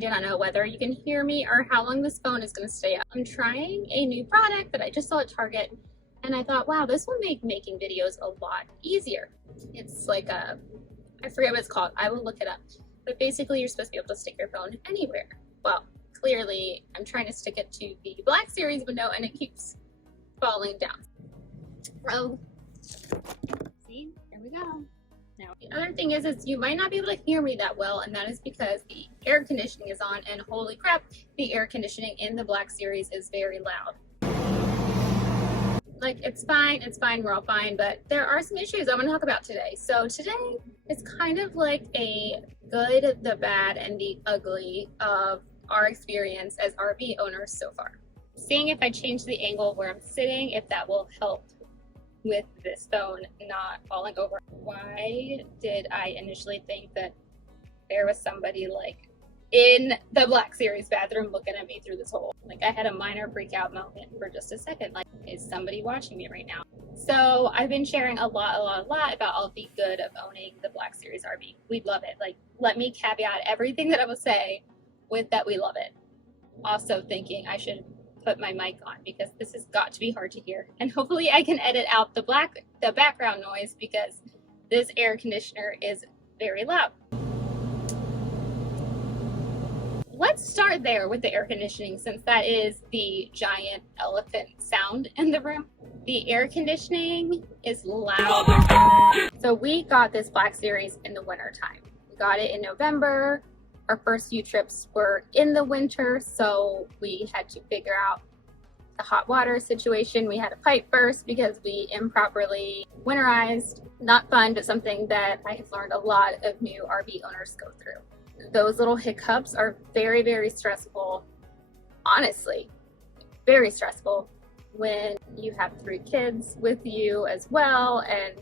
I do not know whether you can hear me or how long this phone is going to stay up. I'm trying a new product that I just saw at Target, and I thought, wow, this will make making videos a lot easier. It's like I forget what it's called. I will look it up. But basically, you're supposed to be able to stick your phone anywhere. Well, clearly, I'm trying to stick it to the Black Series window, and it keeps falling down. Oh, see, there we go. Now, the other thing is you might not be able to hear me that well, and that is because the air conditioning is on, and holy crap, the air conditioning in the Black Series is very loud. Like, it's fine, we're all fine, but there are some issues I'm going to talk about today. So today is kind of like a good, the bad, and the ugly of our experience as RV owners so far. Seeing if I change the angle where I'm sitting, if that will help with this phone not falling over. Why did I initially think that there was somebody like in the Black Series bathroom looking at me through this hole? Like, I had a minor freak out moment for just a second. Like, is somebody watching me right now? So I've been sharing a lot about all the good of owning the Black Series RV. We love it. Like, let me caveat everything that I will say with that we love it. Also thinking I should put my mic on because this has got to be hard to hear, and hopefully I can edit out the background noise because this air conditioner is very loud. Let's start there with the air conditioning, since that is the giant elephant sound in the room. The air conditioning is loud. So we got this Black Series in the winter time. We got it in November. Our first few trips were in the winter, so we had to figure out the hot water situation. We had a pipe burst because we improperly winterized. Not fun, but something that I have learned a lot of new RV owners go through. Those little hiccups are very, very stressful. Honestly, very stressful when you have 3 kids with you as well. And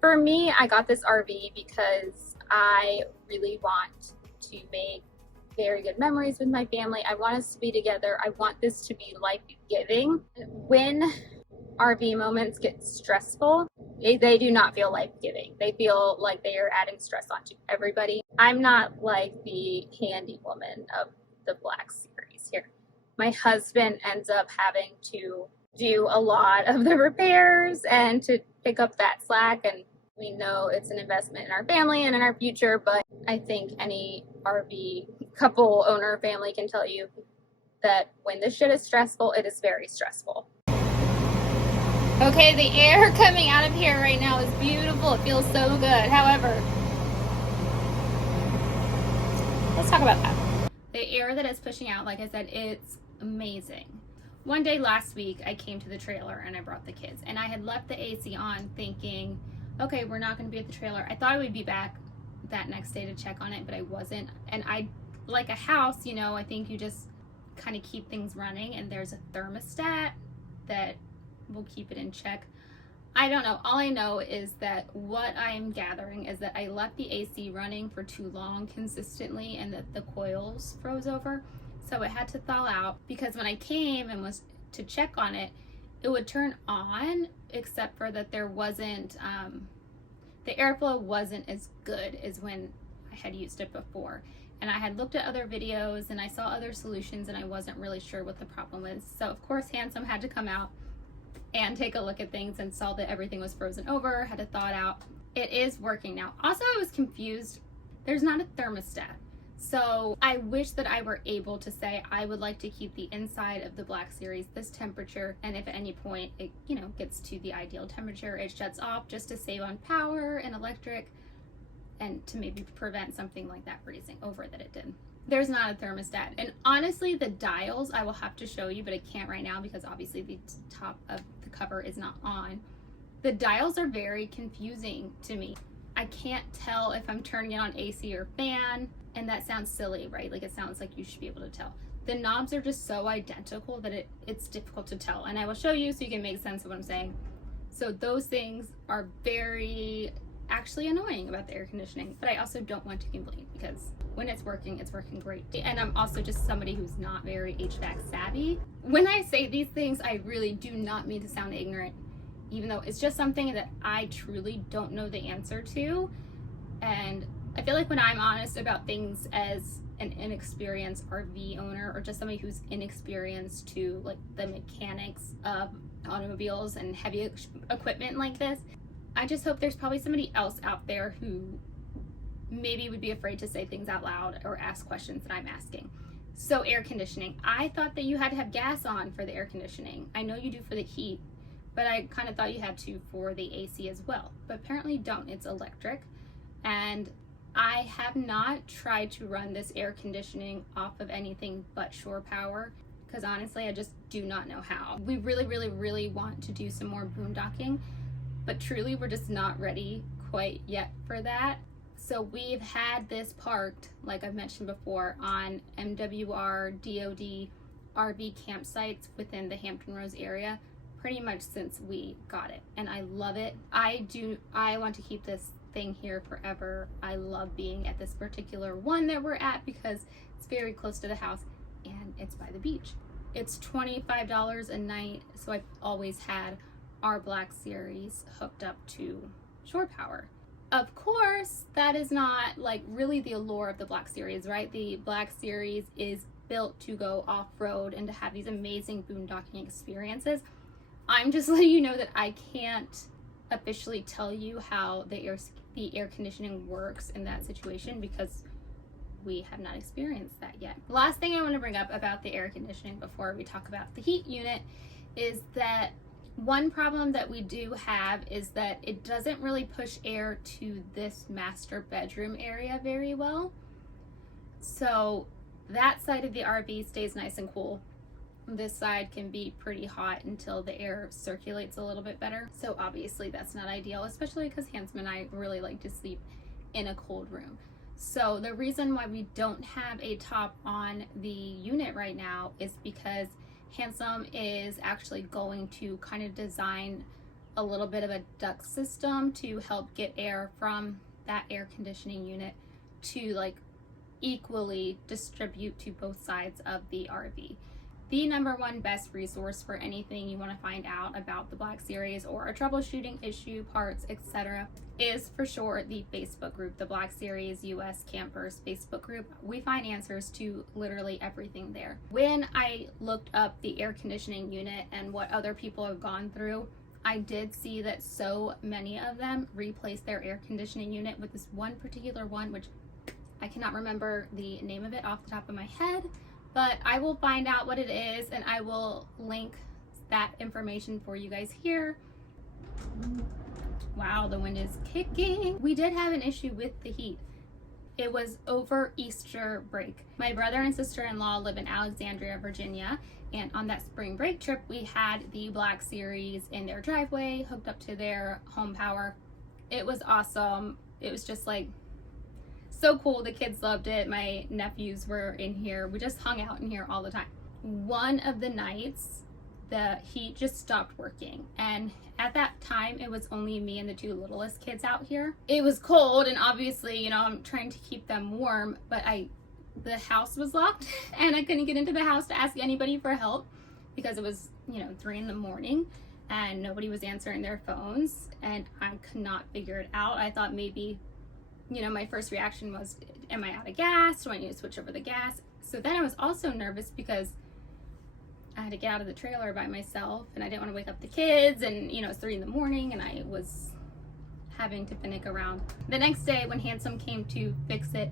for me, I got this RV because I really want to make very good memories with my family. I want us to be together. I want this to be life-giving. When RV moments get stressful, they do not feel life-giving. They feel like they are adding stress onto everybody. I'm not like the handy woman of the Black Series here. My husband ends up having to do a lot of the repairs and to pick up that slack, and we know it's an investment in our family and in our future, but I think any RV couple owner family can tell you that when this shit is stressful, it is very stressful. Okay, the air coming out of here right now is beautiful. It feels so good. However, let's talk about that. The air that it's pushing out, like I said, it's amazing. One day last week, I came to the trailer and I brought the kids, and I had left the AC on thinking, okay, we're not going to be at the trailer. I thought I would be back that next day to check on it, but I wasn't. And I, like a house, you know, I think you just kind of keep things running, and there's a thermostat that will keep it in check. I don't know. All I know is that what I am gathering is that I left the AC running for too long consistently, and that the coils froze over. So it had to thaw out, because when I came and was to check on it, it would turn on, except for that there wasn't, the airflow wasn't as good as when I had used it before. And I had looked at other videos and I saw other solutions, and I wasn't really sure what the problem was. So of course Handsome had to come out and take a look at things and saw that everything was frozen over, had to thaw it out. It is working now. Also, I was confused. There's not a thermostat. So I wish that I were able to say I would like to keep the inside of the Black Series this temperature, and if at any point it, you know, gets to the ideal temperature, it shuts off, just to save on power and electric, and to maybe prevent something like that freezing over that it did. There's not a thermostat, and honestly the dials I will have to show you, but I can't right now because obviously the top of the cover is not on. The dials are very confusing to me. I can't tell if I'm turning it on AC or fan, and that sounds silly, right? Like, it sounds like you should be able to tell. The knobs are just so identical that it's difficult to tell, and I will show you so you can make sense of what I'm saying. So those things are very actually annoying about the air conditioning, but I also don't want to complain because when it's working great. And I'm also just somebody who's not very HVAC savvy. When I say these things, I really do not mean to sound ignorant, even though it's just something that I truly don't know the answer to. And I feel like when I'm honest about things as an inexperienced RV owner or just somebody who's inexperienced to like the mechanics of automobiles and heavy equipment like this. I just hope there's probably somebody else out there who maybe would be afraid to say things out loud or ask questions that I'm asking. So air conditioning. I thought that you had to have gas on for the air conditioning. I know you do for the heat, but I kind of thought you had to for the AC as well. But apparently you don't. It's electric. And I have not tried to run this air conditioning off of anything but shore power because honestly, I just do not know how. We really want to do some more boondocking, but truly we're just not ready quite yet for that. So we've had this parked, like I've mentioned before, on MWR, DOD, RV campsites within the Hampton Roads area pretty much since we got it. And I love it. I want to keep this thing here forever. I love being at this particular one that we're at because it's very close to the house and it's by the beach. It's $25 a night, so I've always had our Black Series hooked up to shore power. Of course, that is not like really the allure of the Black Series, right? The Black Series is built to go off-road and to have these amazing boondocking experiences. I'm just letting you know that I can't officially tell you how the air conditioning works in that situation because we have not experienced that yet. The last thing I want to bring up about the air conditioning before we talk about the heat unit is that one problem that we do have is that it doesn't really push air to this master bedroom area very well. So that side of the RV stays nice and cool. This side can be pretty hot until the air circulates a little bit better. So obviously that's not ideal, especially because Handsome and I really like to sleep in a cold room. So the reason why we don't have a top on the unit right now is because Handsome is actually going to kind of design a little bit of a duct system to help get air from that air conditioning unit to like equally distribute to both sides of the RV. The number one best resource for anything you want to find out about the Black Series or a troubleshooting issue, parts, etc. is for sure the Facebook group, the Black Series US Campers Facebook group. We find answers to literally everything there. When I looked up the air conditioning unit and what other people have gone through, I did see that so many of them replaced their air conditioning unit with this one particular one, which I cannot remember the name of it off the top of my head, but I will find out what it is and I will link that information for you guys here. Wow, the wind is kicking. We did have an issue with the heat. It was over Easter break. My brother and sister-in-law live in Alexandria, Virginia, and on that spring break trip, we had the Black Series in their driveway, hooked up to their home power. It was awesome. It was just like so cool. The kids loved it. My nephews were in here. We just hung out in here all the time. One of the nights, the heat just stopped working, and at that time it was only me and the two littlest kids out here. It was cold, and obviously, you know, I'm trying to keep them warm, but the house was locked and I couldn't get into the house to ask anybody for help because it was, 3 a.m. and nobody was answering their phones, and I could not figure it out. I thought maybe, my first reaction was, am I out of gas? Do I need to switch over the gas? So then I was also nervous because I had to get out of the trailer by myself and I didn't want to wake up the kids, and it's 3 a.m. and I was having to panic around. The next day when Handsome came to fix it,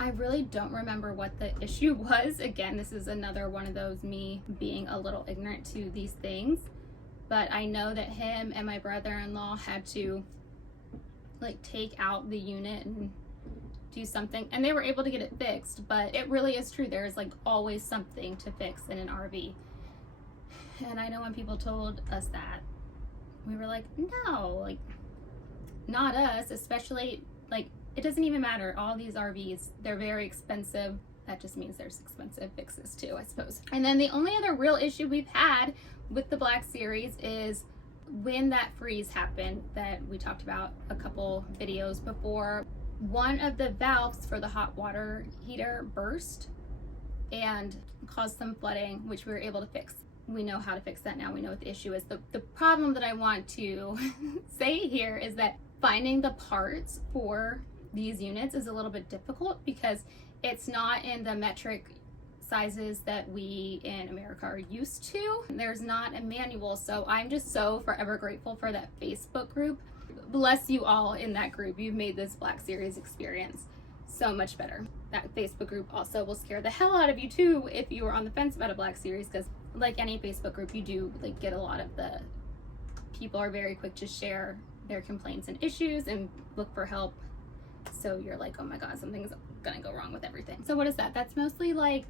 I really don't remember what the issue was. Again, this is another one of those me being a little ignorant to these things, but I know that him and my brother-in-law had to take out the unit and do something, and they were able to get it fixed. But it really is true, there's always something to fix in an RV. And I know when people told us that, we were like, no, not us, especially it doesn't even matter. All these RVs, they're very expensive. That just means there's expensive fixes too, I suppose. And then the only other real issue we've had with the Black Series is when that freeze happened that we talked about a couple videos before. One of the valves for the hot water heater burst and caused some flooding, which we were able to fix. We know how to fix that now. We know what the issue is. The problem that I want to say here is that finding the parts for these units is a little bit difficult because it's not in the metric sizes that we in America are used to. There's not a manual, so I'm just so forever grateful for that Facebook group. Bless you all in that group. You've made this Black Series experience so much better. That Facebook group also will scare the hell out of you too if you are on the fence about a Black Series, because like any Facebook group, you do like get a lot of the people are very quick to share their complaints and issues and look for help. So you're like, oh my god, something's gonna go wrong with everything. So what is that? That's mostly like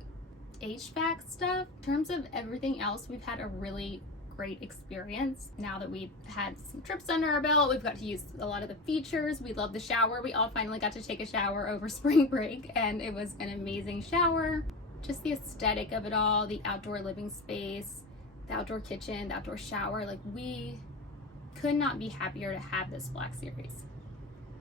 HVAC stuff. In terms of everything else, we've had a really great experience. Now that we've had some trips under our belt, we've got to use a lot of the features. We love the shower. We all finally got to take a shower over spring break, and it was an amazing shower. Just the aesthetic of it all, the outdoor living space, the outdoor kitchen, the outdoor shower, like we could not be happier to have this Black Series.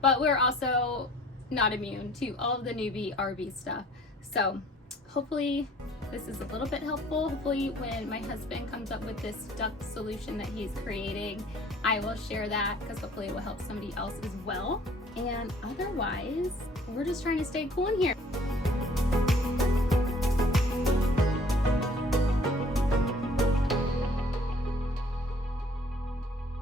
But we're also not immune to all of the newbie RV stuff. So hopefully this is a little bit helpful. Hopefully when my husband comes up with this duct solution that he's creating, I will share that, because hopefully it will help somebody else as well. And otherwise, we're just trying to stay cool in here.